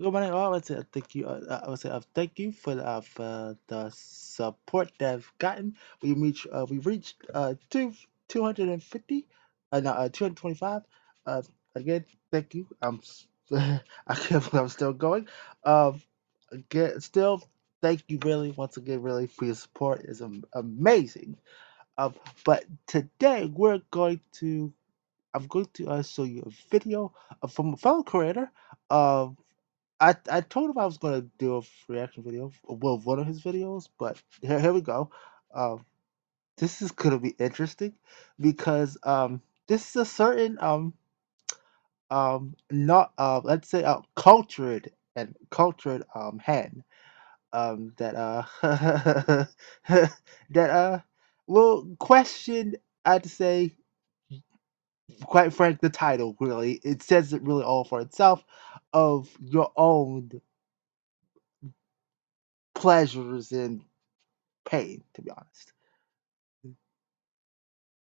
Good morning, all. I would say thank you. I would say thank you for the support that I've gotten. We reached 250, no 225. Again, thank you. I can't believe I'm still going. Um, again, still thank you really once again really for your support. It's amazing. Um, but today I'm going to show you a video from a fellow creator. Um, I told him I was gonna do a reaction video, well, one of his videos, but here we go. Um, this is gonna be interesting because this is a certain not let's say cultured hen that that will question, I'd say, quite frank, the title really. It says it really all for itself, of your own pleasures and pain, to be honest.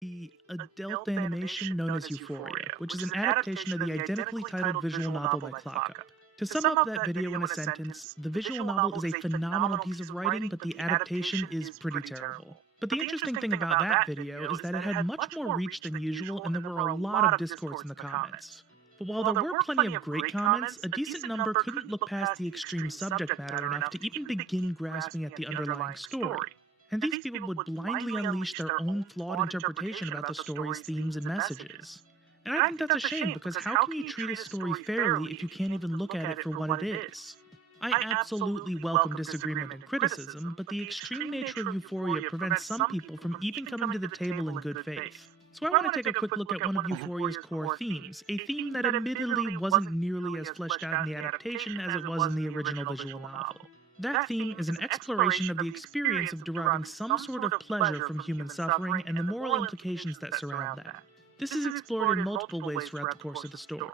The adult animation known as Euphoria, which is an adaptation of the identically titled visual novel by Clockup. To sum up that video in a sentence, the visual novel is a phenomenal piece of writing, but the adaptation is pretty terrible. But the interesting thing about that video is that it had much more reach than usual, and there were a lot of discourse in the comments. But while there were plenty of great comments, a decent number couldn't look past the extreme subject matter enough to even begin grasping at the underlying story. And these people would blindly unleash their own flawed interpretation about the story's themes and messages. And I think that's a shame because how can you treat a story fairly if you can't even look at it for what it is? I absolutely welcome disagreement and criticism, but the extreme nature of Euphoria prevents some people from even coming to the table in good faith. So I want to take a quick look at one of Euphoria's core themes, a theme that admittedly wasn't nearly as fleshed out in the adaptation as it was in the original visual novel. That theme is an exploration of the experience of deriving some sort of pleasure from human suffering and the moral implications that surround that. This is explored in multiple ways throughout the course of the story.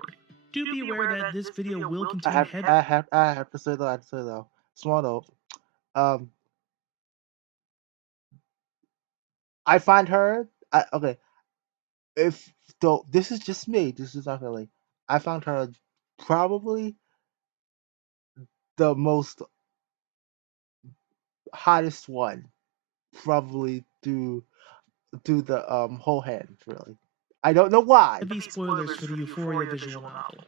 Do be aware that this video will contain heavy. I have to say though, I have to say though, small note. Um, I find her. Okay, if though this is just me, this is not really. I found her probably the most hottest one, probably through the whole hand. Really, I don't know why. Heavy spoilers for the Euphoria visual novel.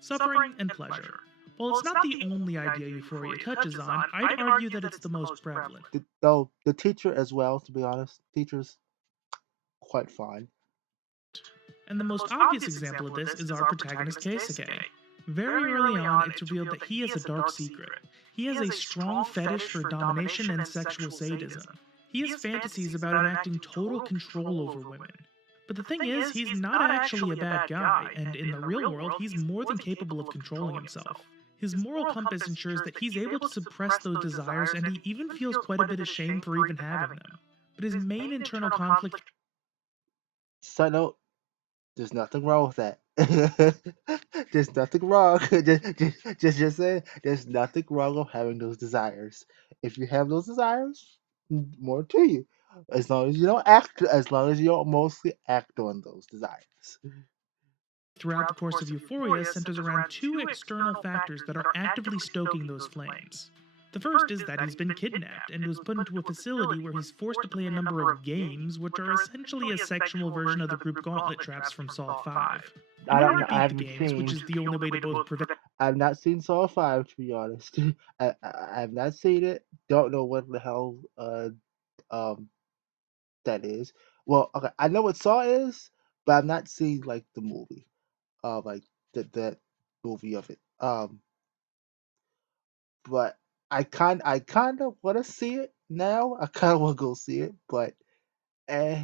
Suffering and pleasure. While it's not the only idea Euphoria touches on, I'd argue that it's the most prevalent. Though the teacher as well, to be honest, teacher's quite fine. And the most obvious example of this is our protagonist Keisuke. Very early on, it's revealed that he has a dark secret. He has a strong fetish for domination and sexual sadism. He has fantasies about enacting total control over women. But the thing is, he's not actually a bad guy, and in the real world, he's more than capable of controlling himself. His moral compass ensures that he's able to suppress those desires, and he even feels quite a bit of shame for even having them. But his main internal conflict. Side note: there's nothing wrong with that. There's nothing wrong. Just say there's nothing wrong with having those desires. If you have those desires, more to you. As long as you don't act, as long as you don't mostly act on those desires. Throughout the course of Euphoria centers around two external factors that are actively stoking those flames. The first is that he's been kidnapped and was put into a facility where he's forced to play a number of games, which are essentially a sexual version of the group gauntlet traps from Saw 5. In I order don't to know. I beat the haven't games, which seen. is the only way to both prevent. I've not seen Saw 5, to be honest. I've not seen it. Don't know what the hell um that is. Well, okay, I know what Saw is, but I've not seen like the movie. Like that movie of it. But I kind of want to see it now. I kind of want to go see it, but eh.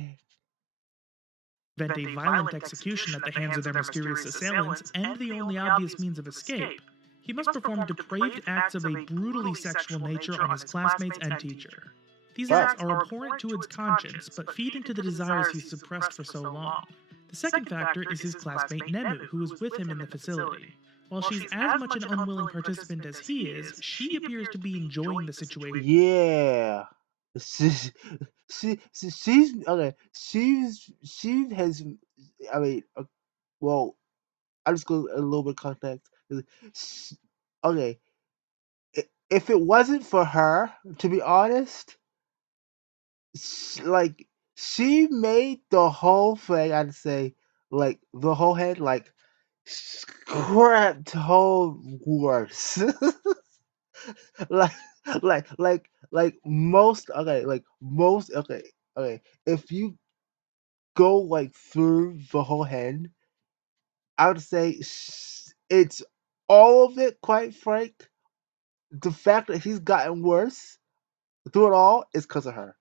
A violent execution at the hands of their mysterious assailants and the only obvious means of escape, he must perform depraved acts of a brutally sexual nature on his classmates and teacher. These Well, acts are abhorrent to his conscience, but feed into the desires he's suppressed for so long. The second factor is his classmate Nemu, who is with him in the facility. While she's as much an unwilling participant as he is, she appears to be enjoying the situation. yeah. She, she's okay. She has. I mean, well, I just go a little bit of context. Okay, if it wasn't for her, to be honest, like she made the whole thing. I'd say like the whole head like scrapped whole worse. like like most okay. If you go like through the whole hand, I would say it's all of it. Quite frank, the fact that he's gotten worse through it all is because of her.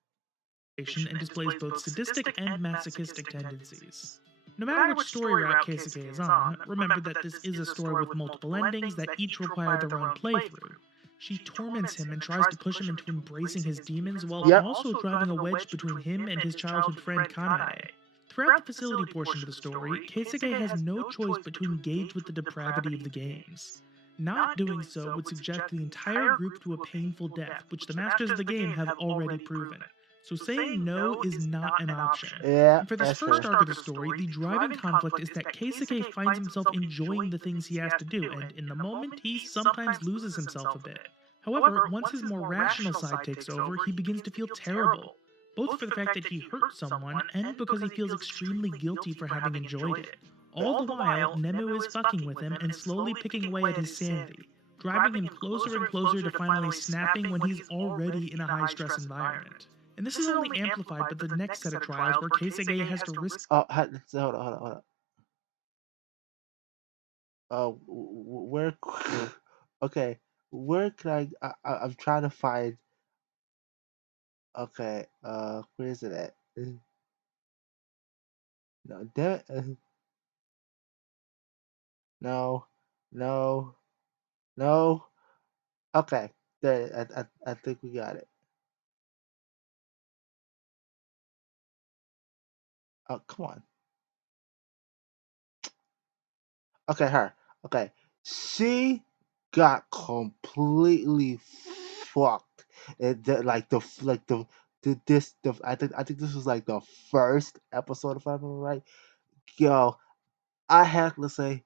And displays both sadistic and masochistic tendencies. No matter which story route Keisuke is on, remember that this is a story with multiple endings that each require their own playthrough. She torments him and tries to push him into embracing his demons while Yep. also driving a wedge between him and his childhood friend Kanae. Throughout the facility portion of the story, Keisuke has no choice but to engage with the depravity of the games. Not doing so would subject the entire group to a painful death, which the masters of the game have already proven. So saying no is not an option. Yeah, And for this that's true. first arc of the story, the driving conflict is that Keisuke finds himself enjoying the things he has to do, and in the moment, he sometimes loses himself a bit. However, once his more rational side takes over, he begins to feel terrible, both for the fact that he hurt someone and because he feels extremely guilty for having enjoyed it. All the while, Nemu is fucking with him and slowly picking away at his sanity, driving him closer and closer to finally snapping when he's already in a high stress environment. And this is only amplified by the next set of trials where Keisuke has to risk. Oh, hold on. Where? Okay, where can I'm trying to find. Okay, where is it at? No, damn it. No, no, no. Okay, there. I think we got it. Oh, come on. Okay, her. Okay, she got completely fucked. Like I think this was like the first episode if I remember right. Yo, I have to say,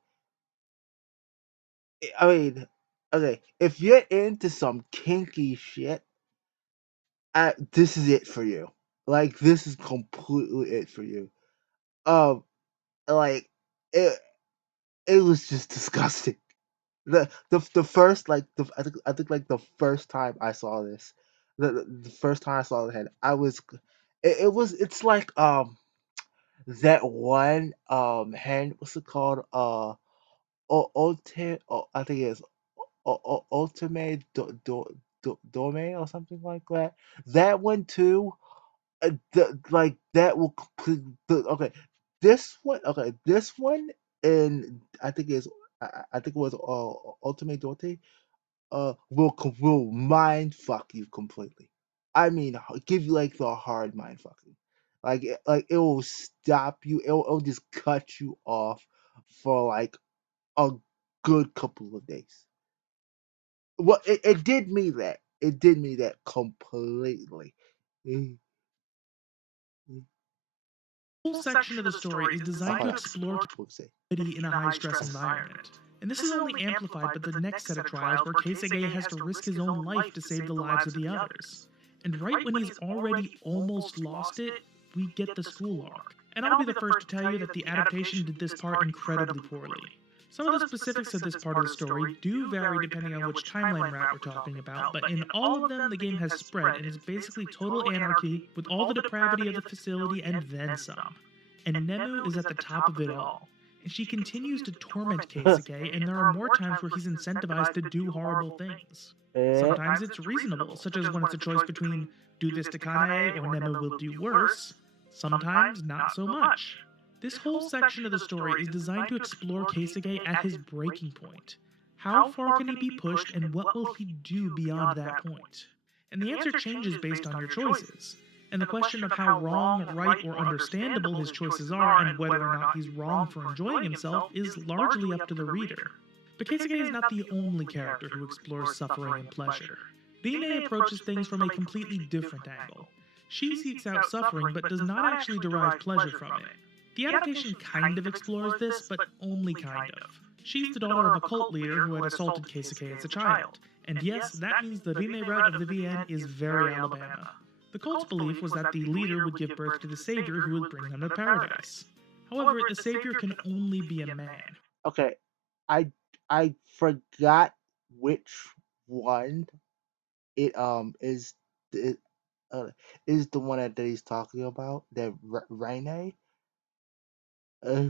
I mean, okay, if you're into some kinky shit, this is it for you. Like this is completely it for you. Um, like it, it was just disgusting. The first like I think like the first time I saw this, the first time I saw the head, I was, it's like that one hand, what's it called, I think it's Ultimate Domain or something like that. That one too. Like that will complete okay. This one, and I think it's I think it was Ultimate Dote. Will mind fuck you completely. I mean, give you like the hard mind fucking. Like it will stop you. It'll just cut you off for like a good couple of days. Well, it did me that. It did me that completely. Mm, mm. Whole section of the story is designed to Hold on. explore We'll see. community in a high stress environment. And this is only amplified by the next set of trials where Keisuke has to risk his own life to save the lives of the others. And right when he's already almost lost it, we get the school arc. And I'll be the first to tell you that the adaptation did this part incredibly poorly. Some of the specifics of this part of the story do vary depending on which timeline route we're talking about, but in all of them, the game has spread and is basically total anarchy with all the depravity of the facility and then some. And Nemu is at the top of it all. And she continues to torment Keisuke, and there are more times where he's incentivized to do horrible things. Eh, Sometimes it's reasonable, such as when it's a choice between do this to Kanae or Nemu will do worse. Sometimes not so much. This whole section of the story is designed to explore Keisuke at his breaking point. How far can he be pushed, and what will he do beyond that point? And the answer changes based on your choices. And the question of how wrong, right, or understandable his choices are, and whether or not he's wrong for enjoying himself, is largely up to the reader. But Keisuke is not the only character who explores suffering and pleasure. Line approaches things from a completely different angle. She seeks out suffering but does not actually derive pleasure from it. The adaptation kind of explores this, but only kind of. She's the daughter of a cult leader who had assaulted Keisuke as a child. And yes, that means the Rine route of the VN is very Alabama. The cult's belief was that the leader would give birth to the savior who would bring them to paradise. However, the savior can only be a man. Okay, I I forgot which one it it, uh, is the one that he's talking about. That Raine. Uh,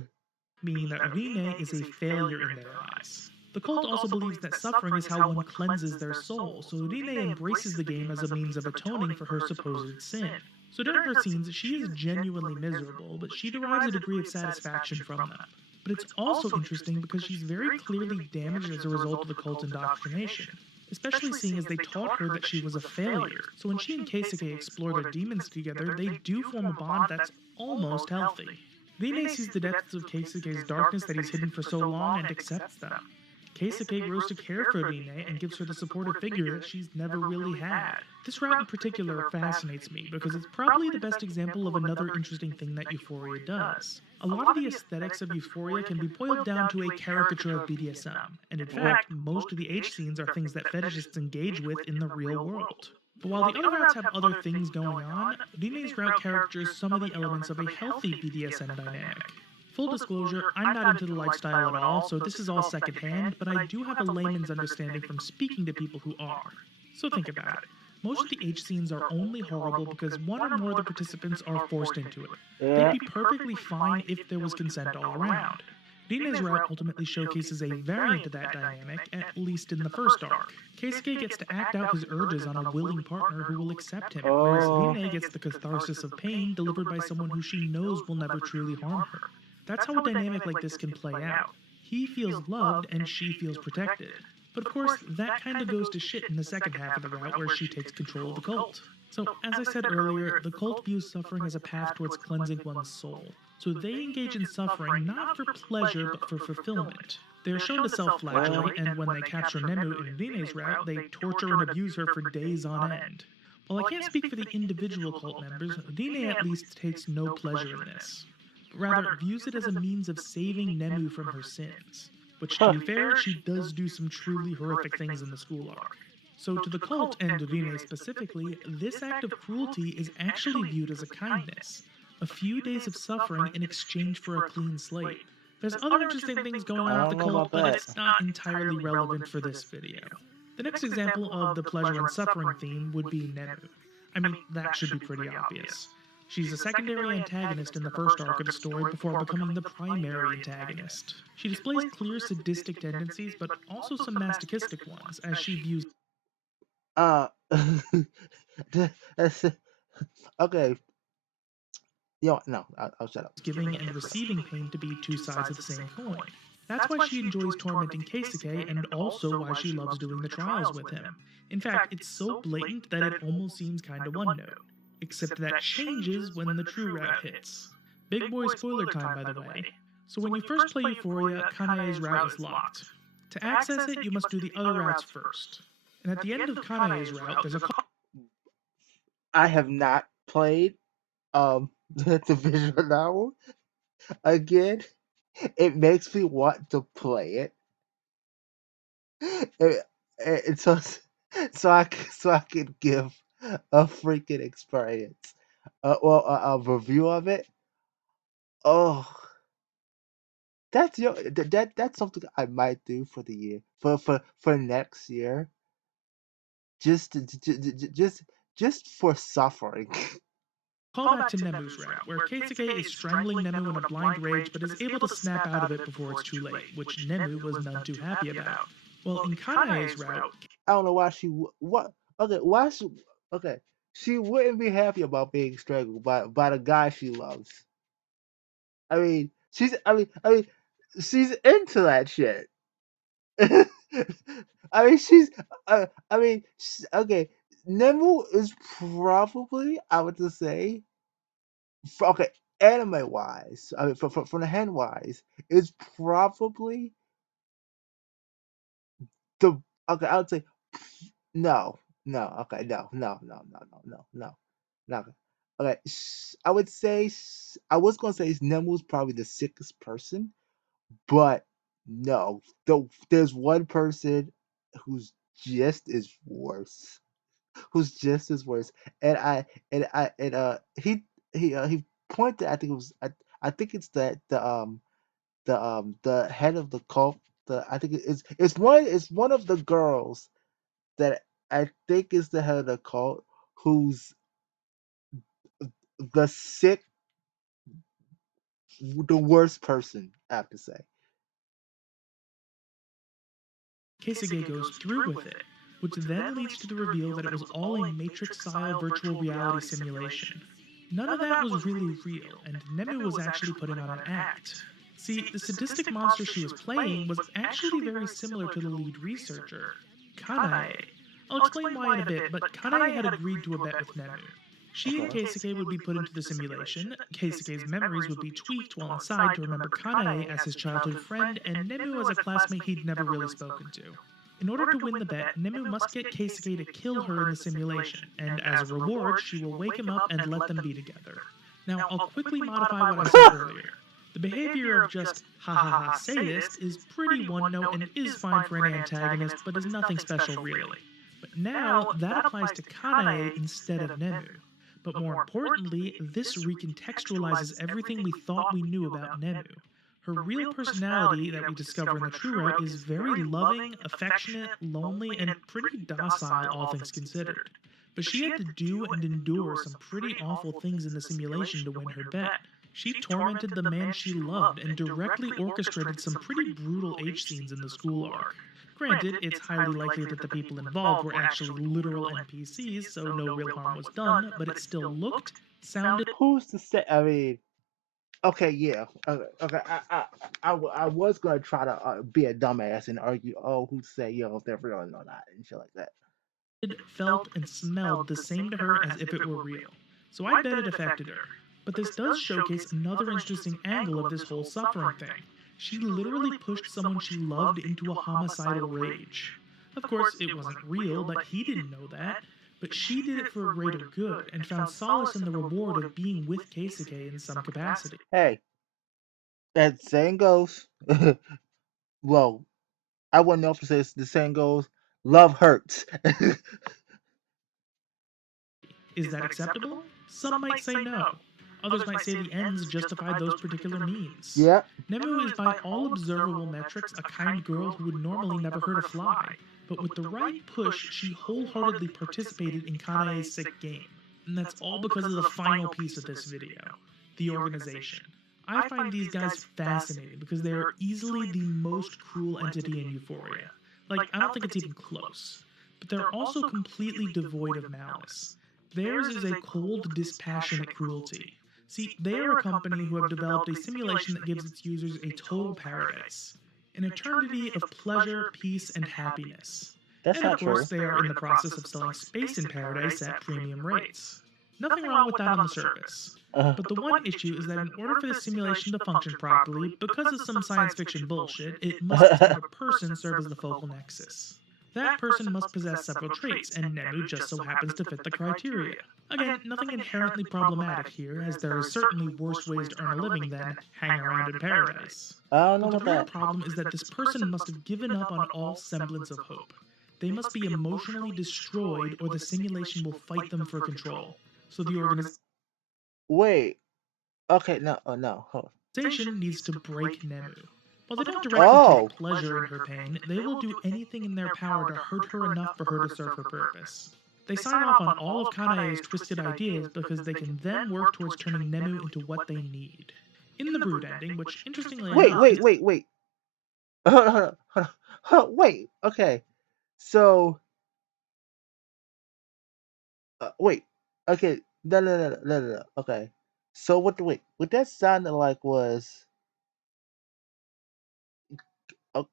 Meaning that Rine is a failure in their eyes. The cult also believes that suffering is how one cleanses their soul, so Rine embraces the game as a means of atoning for her supposed sin. So during her scenes, she is genuinely miserable, but she derives a degree of satisfaction from them. But it's also interesting because she's very clearly damaged as a result of the cult indoctrination, especially seeing as they taught her that she was a failure. So when she and Keisuke explore their demons together, they do form a bond that's almost healthy. Rine sees the depths of Keisuke's darkness that he's hidden for so long and accepts them. Keisuke grows to care for Rine and gives her the supportive figure that she's never really had. This route in particular fascinates me because it's probably the best example of another interesting thing that Euphoria does. A lot of the aesthetics of Euphoria can be boiled down to a caricature of BDSM, and in fact, most of the H scenes are things that fetishists engage with in the real world. But while the other routes have other things going on, Rine's route characterizes some of the elements of a healthy BDSM dynamic. Full disclosure, I'm not into the lifestyle at all, so this is all secondhand, but I do have a layman's understanding from speaking to people who are. So think about it. Most of the H scenes are only horrible because one or more of the participants are forced into it. They'd yeah. be perfectly fine if there was consent all around. Rine's route ultimately showcases a variant of that dynamic, at least in the first arc. Keisuke gets to act out his urges on a willing partner who will accept him, whereas Oh. Rine gets the catharsis of pain delivered by someone who she knows will never truly harm her. That's how a dynamic like this can play out. He feels loved and she feels protected. But of course, that kind of goes to shit in the second half of the route where she takes control of the cult. So, as I said earlier, the cult views suffering as a path towards cleansing one's soul. So they engage in suffering not for pleasure but for fulfillment. They are shown to self flagellate, and when they capture Nemu in Rine's route, they torture and abuse her for days on end. While I can't speak for the individual cult members, Rine at least takes no pleasure in this, but rather views it as a means of saving Nemu from her sins. Which, to Huh. be fair, she does do some truly horrific things in the school arc. So, to the cult, and Rine specifically, this act of cruelty is actually viewed as a kindness. A few days of suffering in exchange for a clean slate. There's other interesting things going on I with the don't know cult, about but that. it's not entirely relevant for this video. The next example of the pleasure and suffering theme would be Nemu. I mean, that should be pretty obvious. She's a secondary antagonist in the first arc of the story before becoming the primary antagonist. She displays clear sadistic tendencies, but also some masochistic ones, as she views Uh, that's okay. No, I'll shut up. giving and receiving pain to be two sides of the same coin. That's why she enjoys tormenting Keisuke and also why she loves doing the trials with him. In fact, it's so blatant that it almost seems kinda one note. Except that changes when the true route hits. Big boy spoiler time, by the way. So when you first play Euphoria, Kanae's route is locked. To access it, you must do the other routes first. And at the end of Kanae's route, there's a I have not played the visual novel again. It makes me want to play it. So so I can give a freaking experience. A review of it. Oh, that's something I might do for the year for next year. Just to, just for suffering. callback to Nemu's route, where Keisuke is strangling Nemu in a blind rage but is able to snap out of it before it's too late, which Nemu was none too happy about. Well, in Kanae's route, I don't know why what okay why she okay she wouldn't be happy about being strangled by the guy she loves. I mean she's into that shit. I mean she's okay. Nemu is probably, I would just say, okay, anime wise, I mean from the hand wise, is probably the okay. I would say no, no, okay, no. Okay, I would say I was gonna say Nemu's probably the sickest person, but No, there's one person who's just as worse, who's just as worse, and he pointed. I think it was I think it's the head of the cult. I think it's one of the girls that I think is the head of the cult who's the sick, the worst person. I have to say. Kasege goes through with it, which then leads to the reveal that it was all a Matrix style virtual reality simulation. None of that was really real, and Nemu was actually putting on an act. See, the sadistic monster she was playing was actually very similar to the lead researcher, Kanae. I'll explain why in a bit, but Kanae had agreed to a bet with Nemu. She and Okay. Keisuke would be put into the simulation, Keisuke's memories would be tweaked while inside to remember Kanae as his childhood friend and Nemu as a classmate he'd never really spoken to. In order to win the bet, Nemu must get Keisuke to kill her in the simulation, and as a reward, she will wake him up and let them be together. Now, I'll quickly modify what I said earlier. The behavior of just ha ha ha sadist is pretty one note and is fine for an antagonist, but is nothing special really. But now, that applies to Kanae instead of Nemu. But more importantly, this recontextualizes everything we thought we knew about Nemu. Her real personality that we discover in the True Route is very loving, affectionate, lonely, and pretty docile, all things considered. But she had to do and endure some pretty awful things in the simulation to win her bet. She tormented the man she loved and directly orchestrated some pretty brutal H scenes in the school arc. Granted, it's highly likely that the people involved were actually literal NPCs, so no real harm was done, but it still looked, sounded, Who's to say? I mean, okay, yeah, okay. I was gonna try to be a dumbass and argue, oh, who's to say, if they're real or not, and shit like that. felt, and smelled the same to her as if it were real. So I bet it affected her. But this does showcase another interesting angle of this whole suffering thing. She literally pushed someone she loved into a homicidal rage. Of course, it wasn't real, but he didn't know that. But she did it for a greater good and found solace in the reward of being with Keisuke in some capacity. Hey, that saying goes. Well, I wouldn't know if to say the saying goes. Love hurts. Is that acceptable? Some might say no. Others might say the ends justified those particular means. Yeah. Nemu is by all observable metrics a kind girl who would normally never hurt a fly, but with the right push, she wholeheartedly participated in Kanae's sick game. And that's all because of the final piece of this video, the organization. I find these guys fascinating because they are easily the most cruel entity in Euphoria. Like, I don't think it's even close. But they're also completely devoid of malice. Theirs is a cold, dispassionate cruelty. See, they are a company who have developed a simulation that gives its users a total paradise, an eternity of pleasure, peace, and happiness. That's And of not course, true. they are in the process of selling space in paradise at premium rates. Nothing wrong with that on the surface. Uh, But the one issue is that in order for the simulation to function properly, because of some science fiction bullshit, it must have a person serve as the focal nexus. That person must possess several traits, and Nemu just so happens to fit the criteria. Again, nothing inherently problematic here, as there are certainly worse ways to earn a living than hang around in paradise. I don't know But the about real that. problem is that this person must have given up on all semblance of hope. They must be emotionally destroyed, or the simulation will fight them for control. So the Wait. Okay. No. Oh no. Hold organization needs to break Nemu. While they don't directly take on. Oh. pleasure in her pain, they will do anything in their power to hurt her enough for her to serve her purpose. They sign off on all of Kanae's twisted ideas because they can then work towards turning Nemu into what they need. In the Brood ending, which interestingly Wait. enough Wait. is Wait. Wait. Hold on. Wait. Okay. So. Wait. Okay. No. No. No. No. No. No. Okay. So what? Wait. What that sounded like was. Oh,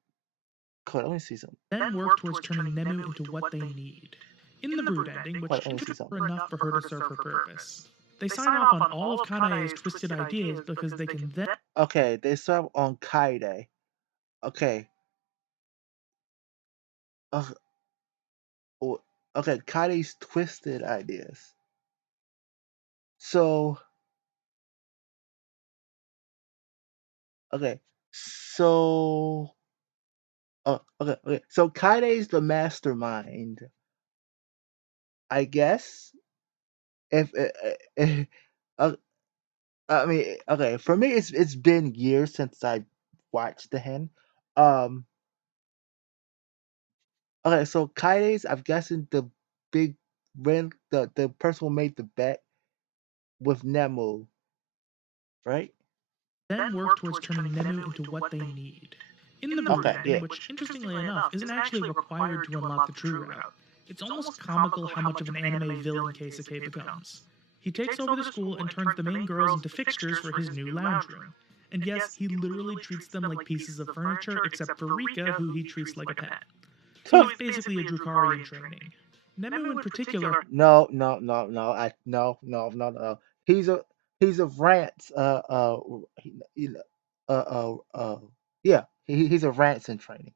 hold on, let me see something. then work towards turning Nemu into what they need. In the Brood ending, Hold which on, let me see interests her something. enough for her to serve her purpose. They sign off on all of Kanae's twisted ideas because they can then Okay. They serve on Kaide. Okay. Uh, oh, okay. Kaide's twisted ideas. So. Okay. So. Oh, okay, okay. So Kaide's the mastermind, I guess. If uh, I mean, okay, for me, it's been years since I watched the hen. Um, okay, so Kaide's, I'm guessing big the person who made the bet with Nemu, right? Then work towards turning Nemu into what they need. In the Brood Okay, ending, yeah. which interestingly enough isn't actually required to unlock the true route, it's almost comical how much of an anime villain Keisuke becomes. He takes over the school and turns the main girls into fixtures for his new lounge room. And yes, he literally treats them like pieces of furniture, except for Rika, who he treats like a pet. So he's basically a Drukari in training. Nemu in particular No, no, no, no. No, no, no, no. He's a he's a rant. He, yeah. He's a rants in training.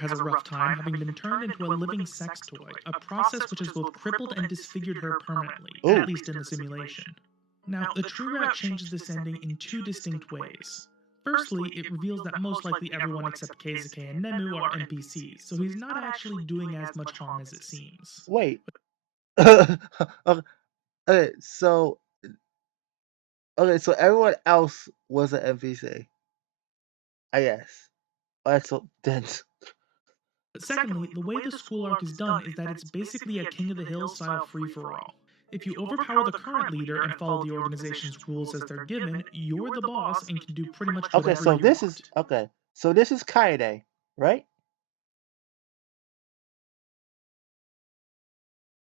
has a rough time having been turned into a living sex toy, a process which has both crippled and disfigured her permanently, at Ooh. least in the simulation. Now, the True Route changes this ending in two distinct ways. Firstly, it reveals that most likely everyone except Keisuke and Nemu are NPCs, so he's not actually doing as much harm as it seems. Wait. Okay, okay, so so everyone else was an NPC, I guess. Alright, so then But secondly, the way the school arc is done is that it's basically a King of the Hill style free for all. If you overpower the current leader and follow the organization's rules as they're given, you're the boss and can do pretty much okay, whatever so you this is want. okay. So this is Kaede, right?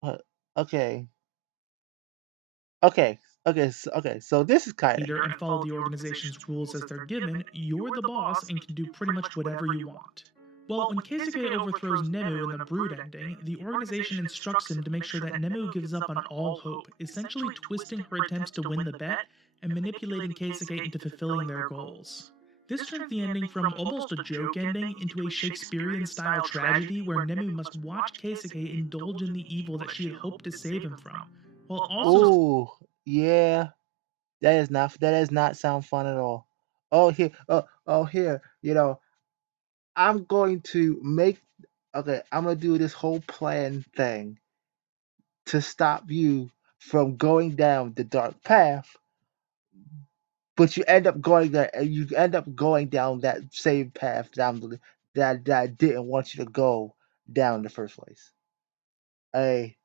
Uh, okay. Okay. Okay. So this is Kaede. Leader and follow the organization's rules as they're given, you're the boss and can do pretty much whatever you want. Well, when Keisuke overthrows Nemu in the Brood ending, the organization instructs him to make sure that Nemu gives up on all hope, essentially twisting her attempts to win the bet and manipulating Keisuke into fulfilling their goals. This turns the ending from almost a joke ending into a Shakespearean style tragedy where Nemu must watch Keisuke indulge in the evil that she had hoped to save him from, while also Ooh, yeah. That does not sound fun at all. Here. I'm going to make okay, I'm gonna do this whole plan thing to stop you from going down the dark path, but you end up going there and you end up going down that same path that I didn't want you to go down in the first place. Hey,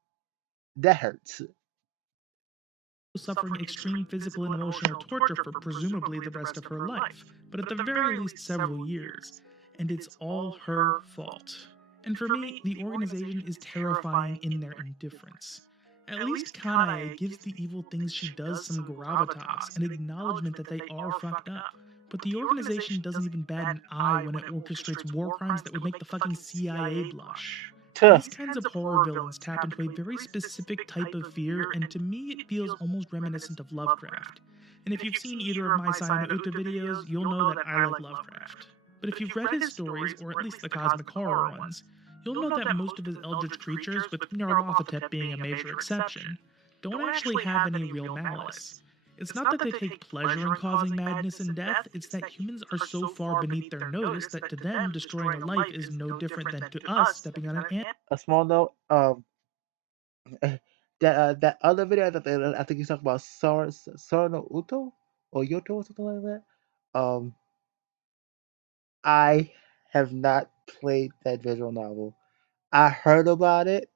that hurts. suffering extreme physical and emotional torture for presumably the rest of her life, but at the very least several years. And it's all her fault. And for me, the organization is terrifying in their indifference. At least Kanae gives the evil things she does some gravitas, an acknowledgement that they are fucked up. But the organization doesn't even bat an eye when it orchestrates war crimes that would make the fucking CIA blush. Tuh. These kinds of horror villains tap into a very specific type of fear, and to me, it feels almost reminiscent of Lovecraft. And if you've seen either of my Sayano Uta videos, you'll know that I like Lovecraft. But if you've read his stories, or at least the cosmic horror ones, you'll know that most of his eldritch creatures, with Nyarlathotep being a major exception, don't actually have any real malice. It's not that they take pleasure in causing madness and death, it's that humans are so far beneath their notice that to them, destroying a life is no different than to us stepping on an ant. A small note. That other video that I think you talked about Sora no Uto or Yoto or something like that. I have not played that visual novel. I heard about it,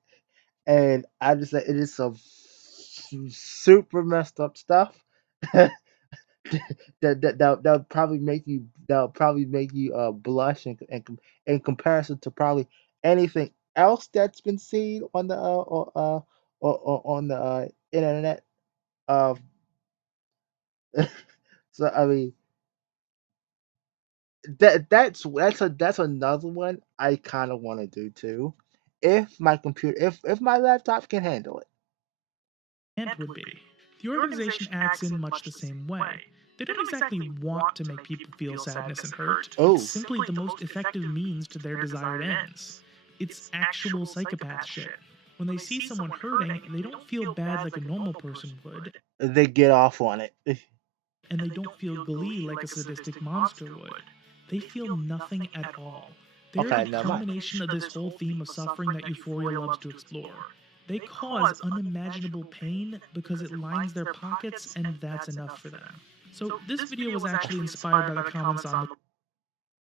and I just said it is some super messed up stuff. That'll probably make you blush in comparison to probably anything else that's been seen on the or on the internet. Um, so I mean that's another one I kind of want to do too, if my laptop can handle it. Ant would be. The organization acts in much the same way. They don't exactly want to make people feel sadness and hurt, it's Oh, simply the most effective means to their desired ends. It's actual psychopath shit. When they see someone hurting, they don't feel bad like a normal person would, they get off on it. and they don't feel glee like a sadistic monster would. They feel nothing at all. They're Okay, the never mind. culmination of this whole theme of suffering that Euphoria loves to explore. They cause unimaginable pain because it lines their pockets, and that's enough for them. So, this video was actually inspired by the comments on the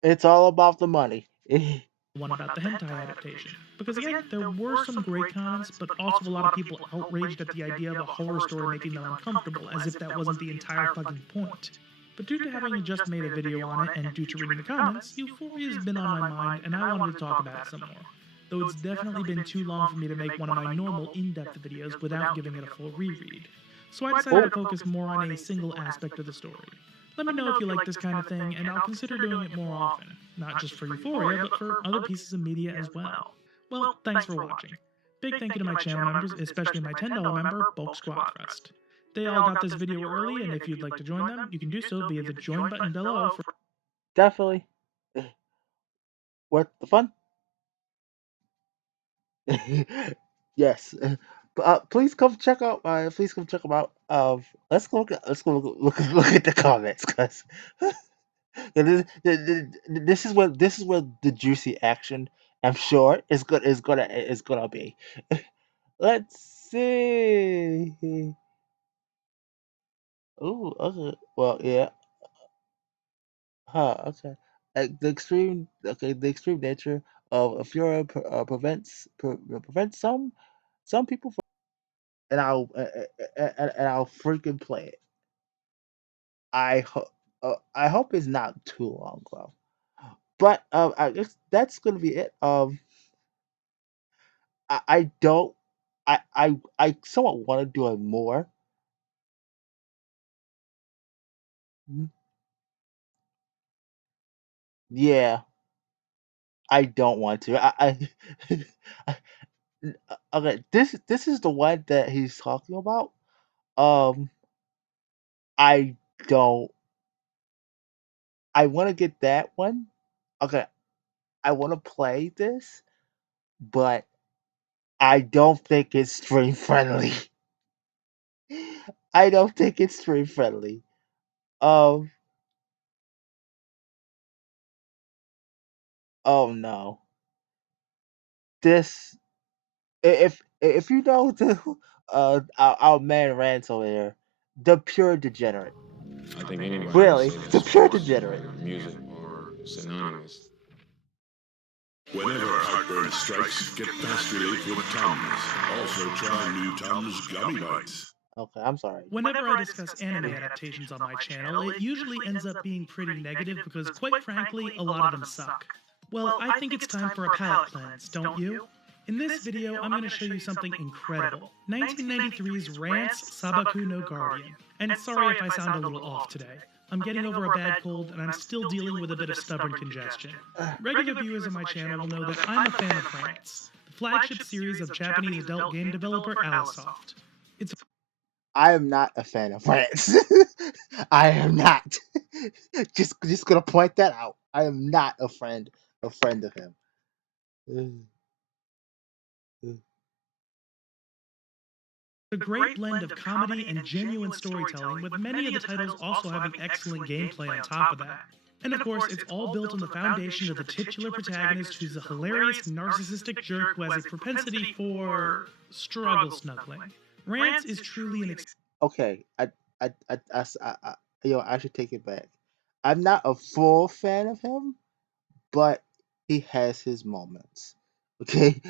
It's all about the money. one about the hentai adaptation. Because again, there were some great comments, but also a lot of people outraged at the idea of a horror story making them uncomfortable, as if that wasn't the entire fucking point. But due to having just made a video on it, and due to reading the comments, Euphoria's been on my mind, and I wanted to talk about it some more. Though it's definitely been too long for me to make one of my normal in-depth videos without giving it a full reread. So I decided to focus more on a single aspect of the story. Let me know if you like this kind of thing, and I'll consider doing it more often, not just for Euphoria, but for other pieces of media as well. Well, thanks for watching. Big thank you to my channel members, especially my $10 member, Bulk Squad Trust. They all got this video early, and if you'd like to join them, you can do so via the join button below for Definitely worth the fun. Yes. Please come check out. Please come check them out. Let's go look at the comments, cause this is where the juicy action, I'm sure, is gonna be. Let's see. Oh, okay. Well, yeah. Huh. Okay. The extreme nature of a furor prevents some people from, and I'll freaking play it. I hope it's not too long, though. But I guess that's gonna be it. I don't. I somewhat want to do it more. Mhm. Yeah, I don't want to. Okay. This is the one that he's talking about. Um, I don't. I want to get that one. Okay, I want to play this, but I don't think it's stream friendly. I don't think it's stream friendly. Um. Oh no. This if you know the our man Rance over there, the pure degenerate. I think anybody can Really, say that the pure sports degenerate. or music are synonymous. Whenever heartburn strikes, get fast relief with Tums. Also try new Tums Gummy Bites. Okay, I'm sorry. Whenever I discuss anime adaptations on my channel, it usually ends up being pretty negative because, quite frankly, a lot of them suck. Well, I think it's time for a palate cleanse, don't you? In this video, I'm going to show you something incredible. 1993's Rance Sabaku no Guardian. And sorry if I sound a little off today. I'm getting over a bad cold, and I'm still dealing with a bit of stubborn congestion. Regular viewers of my channel will know that I'm a fan of Rance, the flagship series of Japanese adult game developer Alisoft. It's I am not a fan of Rance. I am not. Just gonna point that out. I am not a friend of him. Ugh, ugh. a great blend of comedy and genuine storytelling, with many of the titles also having excellent gameplay on top of that. And of course, it's all built on the foundation of the titular protagonist, who's a hilarious, narcissistic jerk who has a propensity for struggle snuggling. Rance is truly an Okay, I should take it back. I'm not a full fan of him, but he has his moments. Okay,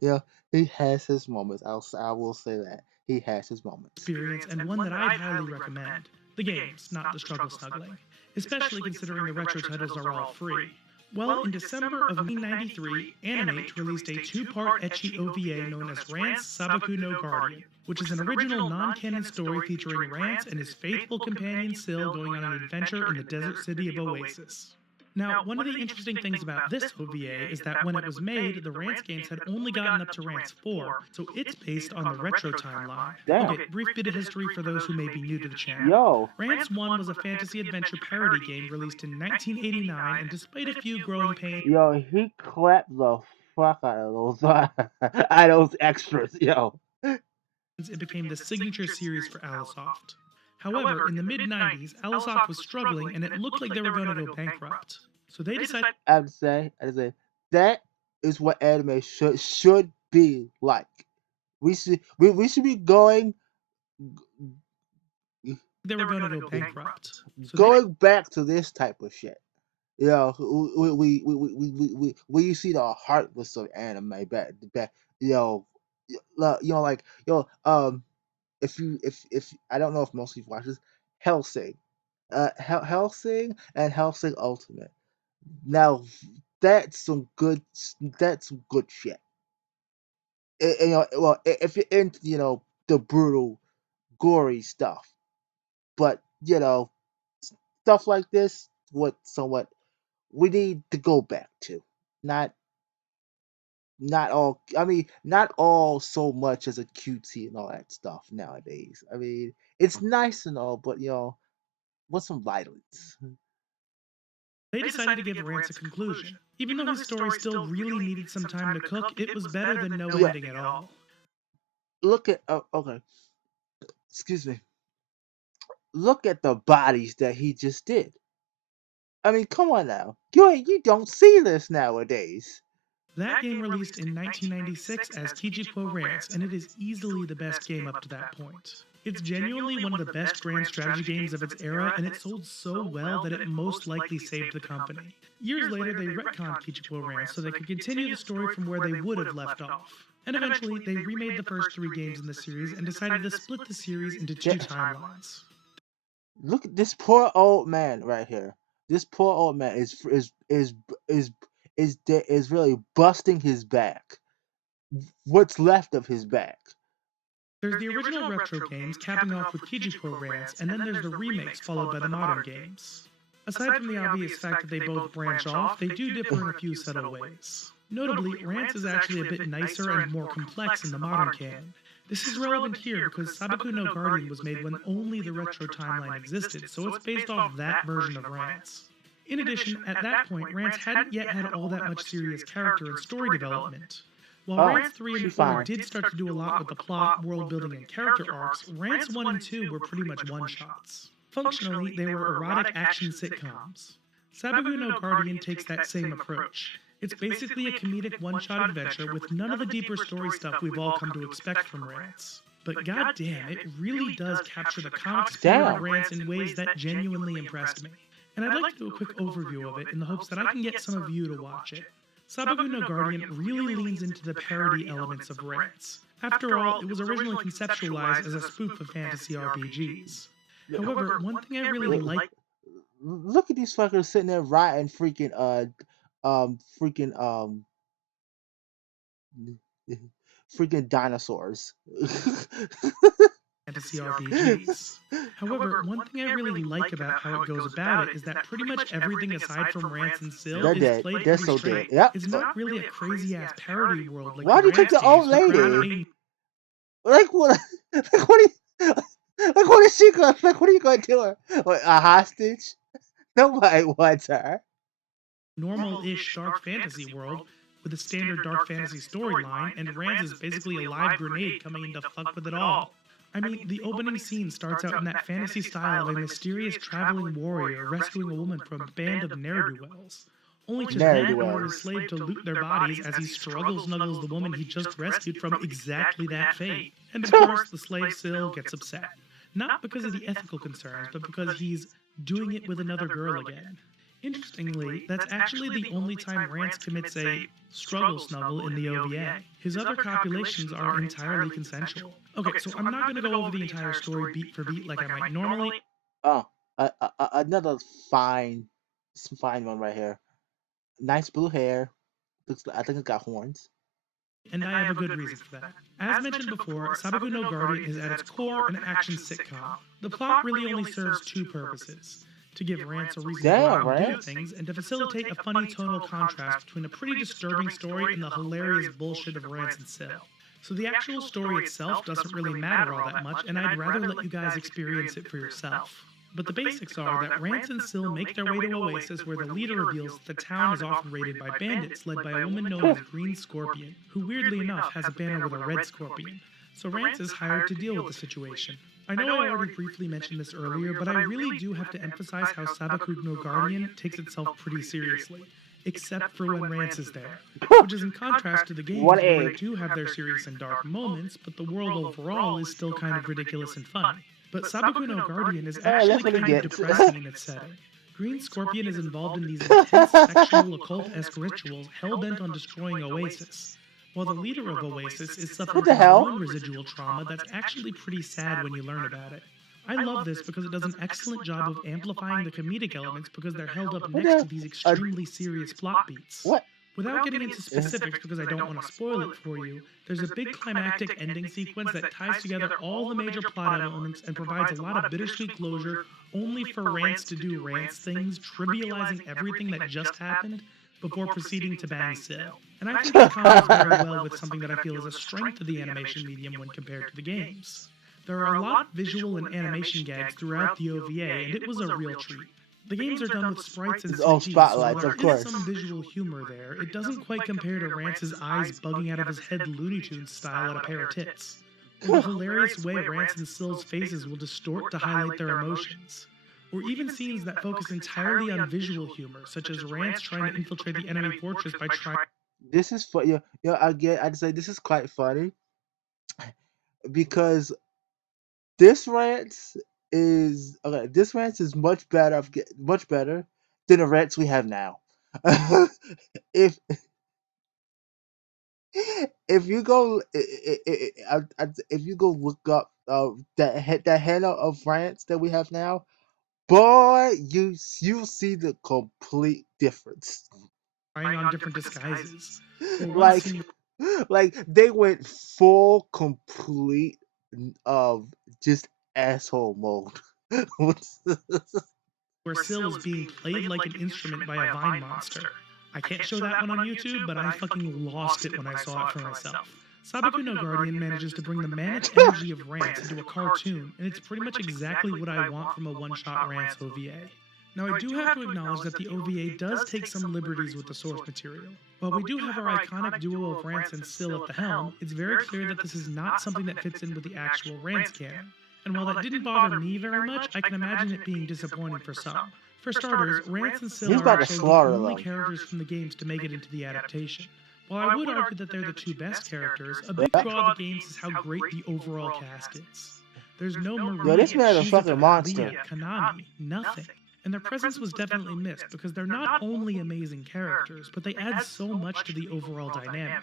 you know, he has his moments. I will say that he has his moments. experience, and one that I'd highly recommend. The games, not the struggle snuggling, especially considering the retro titles are all free. Well, in December of 1993, Animate released a two-part ecchi OVA known as Rance Sabaku no Guardian, which is an original non-canon story featuring Rance and his faithful companion Syl going on an adventure in the desert city of Oasis. Now, one of the interesting things about this OVA is that when it was made, the Rance games had only gotten up to Rance 4, so it's based on the retro timeline. Damn. Okay, brief bit of history for those who may be new to the channel. Yo, Rance 1 was a fantasy adventure parody game released in 1989, and despite a few growing pains, yo, he clapped the fuck out of those out of those extras, yo. it became the signature series for Alisoft. However, in the mid-90s, Alisoft was struggling and it looked like they were going to go bankrupt. So they decided I'd say, that is what anime should be like. We should be They were going to go bankrupt. So they going back to this type of shit. You know, we you see the heartless of anime back, you know, like, if I don't know if most people watch this, Hellsing, Hellsing and Hellsing Ultimate. Now that's some good, that's some good shit. Well, if you're into, the brutal, gory stuff, but stuff like this, what somewhat we need to go back to, not not all. I mean, not all so much as a cutesy and all that stuff nowadays. I mean, it's nice and all, but what's some violence? decided to give Rance a conclusion. Even though his story still really needed some time to cook, it was better than no Yeah. ending at all. Look at okay, excuse me. Look at the bodies that he just did. I mean, come on now. You don't see this nowadays. That game released in 1996 as Kijiko Rance, and it is easily the best game up to that point. It's genuinely one of the best grand strategy games of its era, and it sold so well that it most likely saved the company. Years later, they retconned Kijiko Rance so they could continue the story from where they would have left off. And eventually, they remade the first 3 games in the series and decided to split the series into 2 timelines. Look at this poor old man right here. This poor old man is really busting his back. What's left of his back. There's the original retro games, capping off with Kijiko Rance, and then there's the remakes, followed by the modern games. Aside from the obvious fact that they both branch off, they do differ in a few subtle ways. Notably, Rance is actually a bit nicer and more complex in the modern canon. This is relevant here because Sabaku no Guardian was made when only the retro timeline existed, so it's based off that version of Rance. In addition, at that point, Rance hadn't yet had all that much serious character and story development. While Rance 3 and 4 did start to do a lot with the plot, world building, and character arcs, Rance 1 and 2 were pretty much one-shots. Functionally, they were erotic action sitcoms. Sabaku no Guardian takes that same approach. It's basically a comedic one-shot adventure with none of the deeper story stuff we've all come to expect from Rance. But goddamn, it really does capture the comic spirit of Rance in ways that genuinely impressed me. And I'd like to do a quick overview of it in the hopes that I can get some of you to watch it. Sabaku no Guardian really leans into the parody elements of Rance. After all, it was originally conceptualized as a spoof of fantasy RPGs. However, one thing I really like... Look at these fuckers sitting there riding freaking freaking dinosaurs. fantasy RPGs. However, one thing I really like about how it goes about it is that pretty much everything aside from Rance and Syl is played They're pretty so straight. dead. Yep. It's not really a crazy-ass parody world like Why do you take the old lady? Like what? Like what? Like what is she going? Like what are you going to do her? What, a hostage? Nobody wants her. Normal-ish dark fantasy world with a standard dark fantasy storyline, and Rance is basically a live grenade coming in to fuck with it all. I mean, the opening scene starts out in that fantasy style of a mysterious traveling warrior rescuing a woman from a band of ne'er-do-wells, only to then order his slave to loot their bodies as he snuggles the woman he just rescued from exactly that fate. And of course, the slave Syl gets upset. Not because of the ethical concerns, but because he's doing it with another girl again. Interestingly, that's actually the only time Rance commits a struggle snuggle in the OVA. His other copulations are entirely consensual. Okay, so I'm not going to go over the entire story beat for beat like I might normally. Oh, another fine one right here. Nice blue hair. I think it's got horns. And I have a good reason for that. As mentioned before, Sabaku no Guardian is at its core an action sitcom. The plot really only serves 2 purposes: to give Rance a reason to go out and do things, and to facilitate a funny tonal contrast between a pretty disturbing story and the hilarious bullshit of Rance and Syl. So the actual story itself doesn't really matter all that much, and I'd rather let you guys experience it for yourself. But the basics are that Rance and Syl make their way to Oasis, where the leader reveals that the town is often raided by bandits led by a woman known as Green Scorpion, who weirdly enough has a banner with a red scorpion. So Rance is hired to deal with the situation. I know I already briefly mentioned this earlier, but I really do have to emphasize how Sabaku no Guardian takes itself pretty seriously. except for when Rance is there, which is in contrast to the games What where they a do have their serious and dark moments, but the world overall is still kind of ridiculous and funny. But Sabaku no Guardian is Alright, actually that's what it kind of gets. depressing in its setting. Green Scorpion is involved in these intense sexual occult-esque rituals hell-bent on destroying Oasis, while the leader of Oasis is suffering What the from her hell? own residual trauma that's actually pretty sad when you learn about it. I love this because it does an excellent job of amplifying the comedic elements because they're held up What next to the? these extremely serious plot beats. What? Without getting into specifics because I don't want to spoil it for you, there's a big climactic ending sequence that ties together all the major plot elements and provides a lot of bittersweet closure only for Rance to do Rance things, trivializing everything that just happened before proceeding to bang Syl. And I think it combos very well with something that I feel is a strength of the animation medium when compared to the games. There are a lot of visual and animation gags throughout the OVA, and it was a real treat. The games are done with sprites and Oh, 3D, so spotlights, while of there is course. some visual humor there, it doesn't quite compare to Rance's eyes bugging out of his head Looney Tunes style at a pair of tits, or the hilarious way Rance and Syl's faces will distort to highlight their emotions, or even scenes that focus entirely on visual humor, such as Rance trying to infiltrate the enemy fortress by trying. This is for you. Again, I'd say this is quite funny because this rant is okay. This rant is much better. Much better than the rants we have now. if if you go if you go look up that handle of rants that we have now, boy, you see the complete difference. Trying on different disguises. Or one like scene like they went full complete of just asshole mode. where Syl is being played like an instrument by a vine monster. I can't show that one on YouTube, but I fucking lost it when I saw it for myself. Sabaku no Guardian manages to bring the manic energy of Rance into a cartoon, and it's pretty much exactly what I want from a one-shot Rance OVA. Now, I do have to acknowledge that the OVA does take some liberties with the source material. While we do have our iconic duo of Rance and Syl at the helm, it's very clear that this is not something that fits in with the actual Rance canon. And while that didn't bother me very much, I can imagine it being disappointing for some. For starters, Rance and Syl He's are about to actually the slaughter only them. characters from the games to make it into the adaptation. While I would argue that they're the two best characters, a big Yep. draw of the games is how great the overall cast is. There's no Maria, Yo, this man is a fucking Shizuka, monster. Leah, Konami, nothing. And their presence was definitely missed because they're not only amazing characters, but they add so much to the overall dynamic.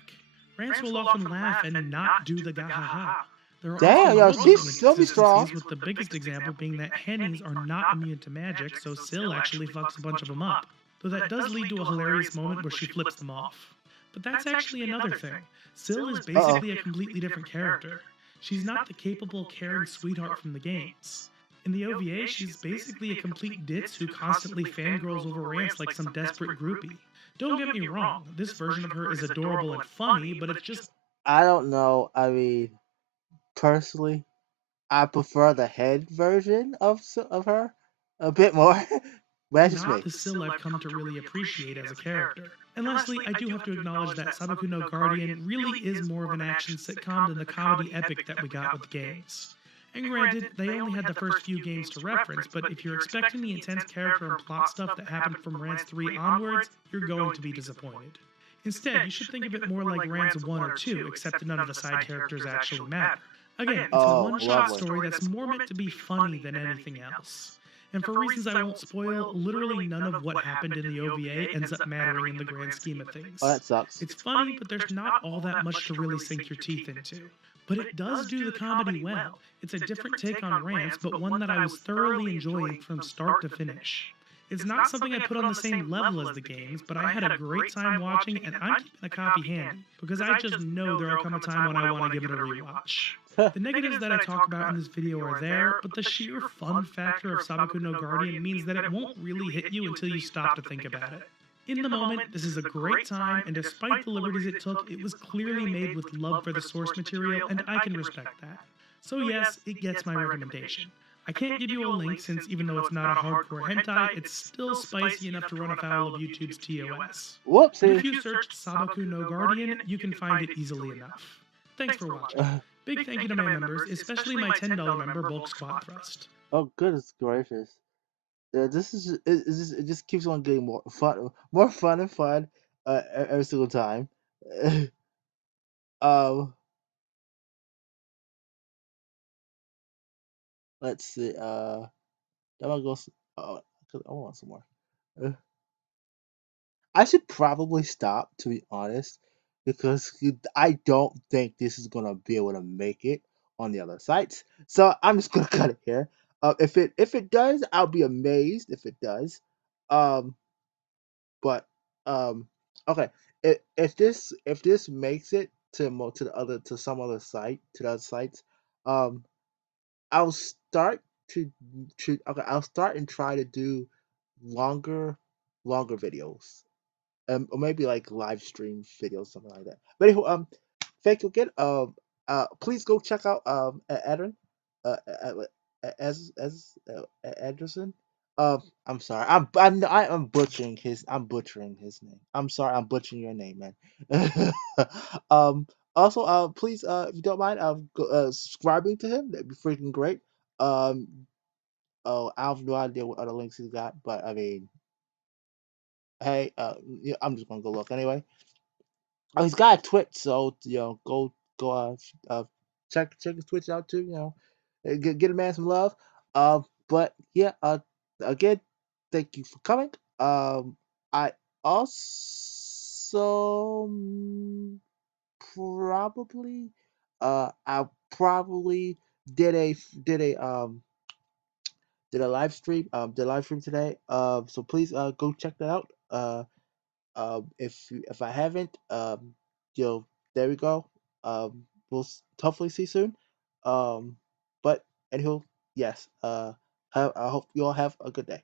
Rance will often laugh and not do the gahaha. There are Damn, yo, also she's still be strong. inconsistencies, with the biggest example being that Hennies are not immune to magic, so Syl actually fucks a bunch of them up. Though that does lead to a hilarious moment where she flips them off. But that's actually another thing. Syl is basically a completely different character. She's not the capable, caring sweetheart from the games. In the OVA, she's basically a complete ditz who constantly fangirls over Rance like some desperate groupie. Don't get me wrong, this version of her is adorable and funny, but it's just I don't know. I mean, personally, I prefer the head version of her a bit more. But that's just not me. the Syl I've come to really appreciate as a character. And lastly, I do have to acknowledge that Sabaku no Guardian really is more of an action sitcom than the comedy epic that we got with the games. And granted, they only had the first few games to reference, but if you're expecting the intense character and plot stuff that happened from Rance 3 onwards, you're going to be disappointed. Instead, you should think of it more like Rance 1 or 2, except that none of the side characters actually matter. Again, it's a Oh, one-shot lovely. story that's more meant to be funny than anything else. And for reasons I won't spoil, literally none of what happened in the OVA ends up mattering in the grand scheme of things. Oh, that sucks. It's funny, but there's not all that much to really sink your teeth into. But it does do the comedy well. It's a different take on Rance, but one that I was thoroughly enjoying from start to finish. It's not something I put on the same level as the games, but I had a great time watching, and I'm keeping a copy handy, because I just know there'll come a time when I want to give it a rewatch. The negatives that I talk about in this video are there, but the sheer fun factor of Sabaku no Guardian means that it won't really hit you until you stop to think about it. In the moment, this is a great time, and despite the liberties it took, it was clearly made with love for the source material, and I can respect that. So yes, it gets my recommendation. I can't give you a link since even though it's not a hardcore hentai, it's still spicy enough to run afoul of YouTube's TOS. But if Whoopsie. you search Sabaku no Guardian, you can find it easily enough. Thanks for watching. Big thank you to my members, especially my $10 member Bulk Squat Thrust. Oh, goodness gracious. This is it just keeps on getting more fun and fun every single time. um, let's see. I'm gonna go. Oh, 'cause I want some more. Uh, I should probably stop, to be honest, because I don't think this is gonna be able to make it on the other sites. So I'm just gonna cut it here. If it does, I'll be amazed if it does. Um, but okay. If this makes it to the other to some other site to the other sites, um, I'll start okay. I'll start and try to do longer longer videos, or maybe like live stream videos, something like that. But anyway, thank you again. Please go check out Adrian, Anderson. I'm sorry. I'm butchering his name. I'm sorry. I'm butchering your name, man. um. Also, please, if you don't mind, subscribing to him. That'd be freaking great. Um. Oh, I have no idea what other links he's got, but I mean, hey, yeah, I'm just gonna go look anyway. Oh, he's got a Twitch, so go check his Twitch out too. Get a man some love. But yeah, again, thank you for coming. I also probably I probably did a did a um did a live stream today. So please go check that out. If I haven't, there we go. We'll hopefully see soon. But anywho, yes. I hope you all have a good day.